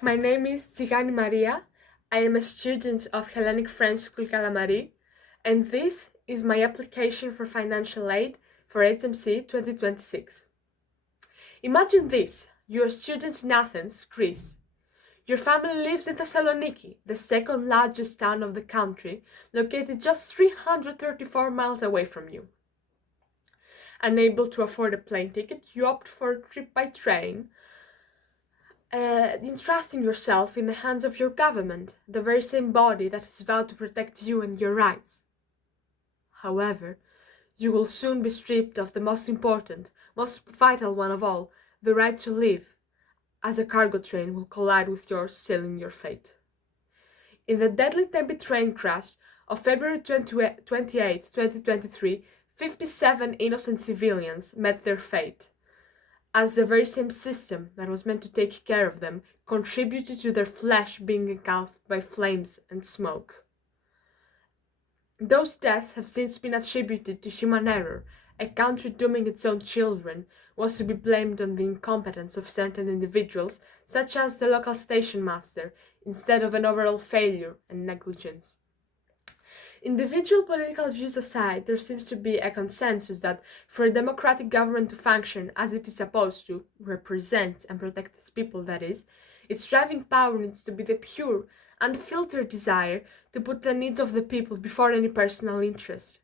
My name is Tsigani Maria. I am a student of Hellenic French School Calamari, and this is my application for financial aid for HMCE 2026. Imagine this: you're a student in Athens, Greece. Your family lives in Thessaloniki, the second largest town of the country, located just 334 miles away from you. Unable to afford a plane ticket, you opt for a trip by train, entrusting yourself in the hands of your government, the very same body that is vowed to protect you and your rights. However, you will soon be stripped of the most important, most vital one of all, the right to live, as a cargo train will collide with yours, sealing your fate. In the deadly Tempe train crash of February 28, 2023, 57 innocent civilians met their fate, as the very same system that was meant to take care of them contributed to their flesh being engulfed by flames and smoke. Those deaths have since been attributed to human error. A country dooming its own children was to be blamed on the incompetence of certain individuals, such as the local station master, instead of an overall failure and negligence. Individual political views aside, there seems to be a consensus that for a democratic government to function as it is supposed to, represent and protect its people, that is, its driving power needs to be the pure, unfiltered desire to put the needs of the people before any personal interest.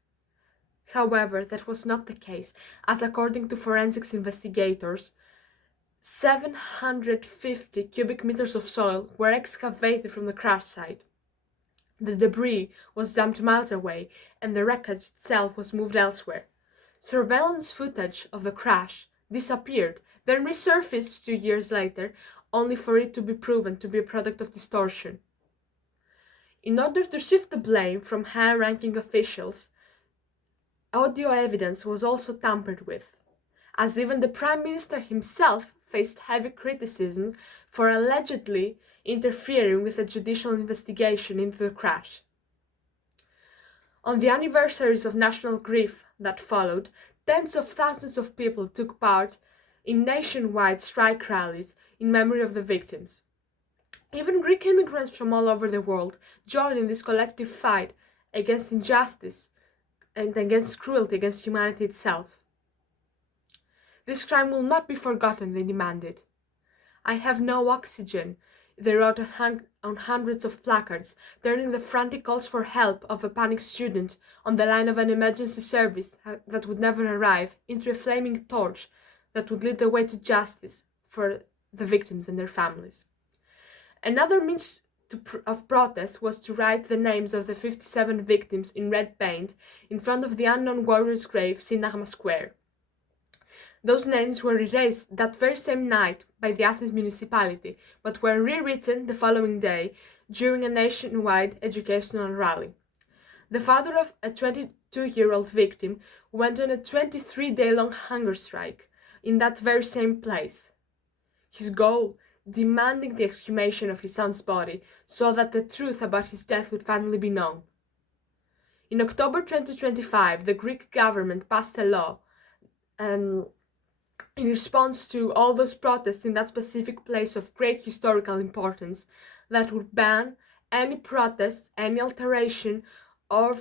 However, that was not the case, as according to forensics investigators, 750 cubic meters of soil were excavated from the crash site. The debris was dumped miles away, and the wreckage itself was moved elsewhere. Surveillance footage of the crash disappeared, then resurfaced 2 years later, only for it to be proven to be a product of distortion. In order to shift the blame from high-ranking officials, audio evidence was also tampered with, as even the Prime Minister himself faced heavy criticism for allegedly interfering with a judicial investigation into the crash. On the anniversaries of national grief that followed, tens of thousands of people took part in nationwide strike rallies in memory of the victims. Even Greek immigrants from all over the world joined in this collective fight against injustice and against cruelty against humanity itself. This crime will not be forgotten, they demanded. I have no oxygen, they wrote on hundreds of placards, turning the frantic calls for help of a panicked student on the line of an emergency service that would never arrive into a flaming torch that would lead the way to justice for the victims and their families. Another means of protest was to write the names of the 57 victims in red paint in front of the unknown warrior's grave, Syntagma Square. Those names were erased that very same night by the Athens municipality, but were rewritten the following day during a nationwide educational rally. The father of a 22-year-old victim went on a 23-day-long hunger strike in that very same place. His goal, demanding the exhumation of his son's body so that the truth about his death would finally be known. In October 2025, the Greek government passed a law in response to all those protests in that specific place of great historical importance that would ban any protests, any alteration, or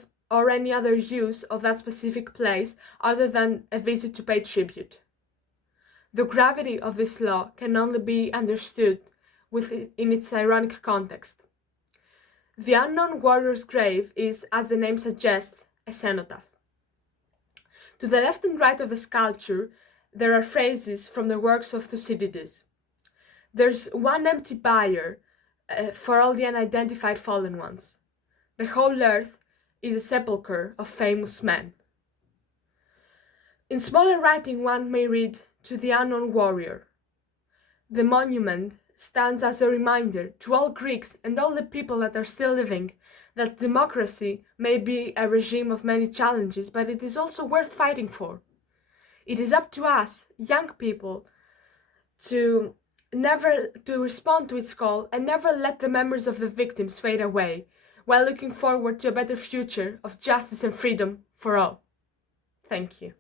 any other use of that specific place other than a visit to pay tribute. The gravity of this law can only be understood in its ironic context. The unknown warrior's grave is, as the name suggests, a cenotaph. To the left and right of the sculpture, there are phrases from the works of Thucydides. There's one empty bier for all the unidentified fallen ones. The whole earth is a sepulchre of famous men. In smaller writing, one may read, "To the unknown warrior." The monument stands as a reminder to all Greeks and all the people that are still living that democracy may be a regime of many challenges, but it is also worth fighting for. It is up to us, young people, to respond to its call and never let the memories of the victims fade away, while looking forward to a better future of justice and freedom for all. Thank you.